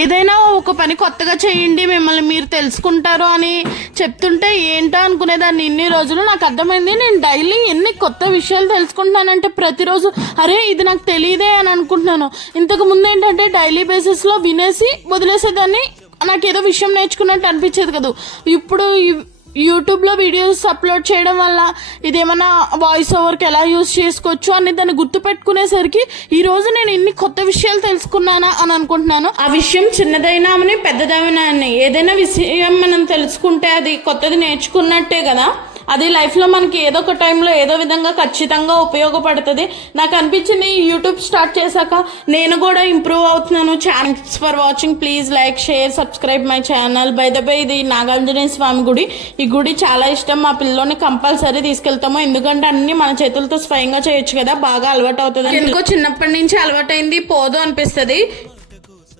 ఏదైనా ఒక పని కొత్తగా చేయండి, మిమ్మల్ని మీరు తెలుసుకుంటారు అని చెప్తుంటే ఏంటో అనుకునేదాన్ని ఇన్ని రోజులు. నాకు అర్థమైంది, నేను డైలీ ఎన్ని కొత్త విషయాలు తెలుసుకుంటున్నానంటే ప్రతిరోజు అరే ఇది నాకు తెలియదే అని అనుకుంటున్నాను. ఇంతకు ముందు ఏంటంటే డైలీ బేసిస్లో వినేసి వదిలేసేదాన్ని, నాకు ఏదో విషయం నేర్చుకున్నట్టు అనిపించేది కదా. ఇప్పుడు యూట్యూబ్లో వీడియోస్ అప్లోడ్ చేయడం వల్ల ఇదేమన్నా వాయిస్ ఓవర్కి ఎలా యూజ్ చేసుకోవచ్చు అని దాన్ని గుర్తుపెట్టుకునేసరికి ఈరోజు నేను ఇన్ని కొత్త విషయాలు తెలుసుకున్నానా అని అనుకుంటున్నాను. ఆ విషయం చిన్నదైనా అని పెద్దదైనా అని ఏదైనా విషయం మనం తెలుసుకుంటే అది కొత్తది నేర్చుకున్నట్టే కదా. అది లైఫ్లో మనకి ఏదో ఒక టైంలో ఏదో విధంగా ఖచ్చితంగా ఉపయోగపడుతుంది. నాకు అనిపించింది యూట్యూబ్ స్టార్ట్ చేశాక నేను కూడా ఇంప్రూవ్ అవుతున్నాను. Thanks for watching. Please like, share, subscribe my channel. By the by ఇది నాగాంజనేయ స్వామి గుడి. ఈ గుడి చాలా ఇష్టం. మా పిల్లని కంపల్సరీ తీసుకెళ్తాము, ఎందుకంటే అన్ని మన చేతులతో స్వయంగా చేయొచ్చు కదా, బాగా అలవాటు అవుతుంది. ఎందుకో చిన్నప్పటి నుంచి అలవాటైంది, పోదు అనిపిస్తుంది.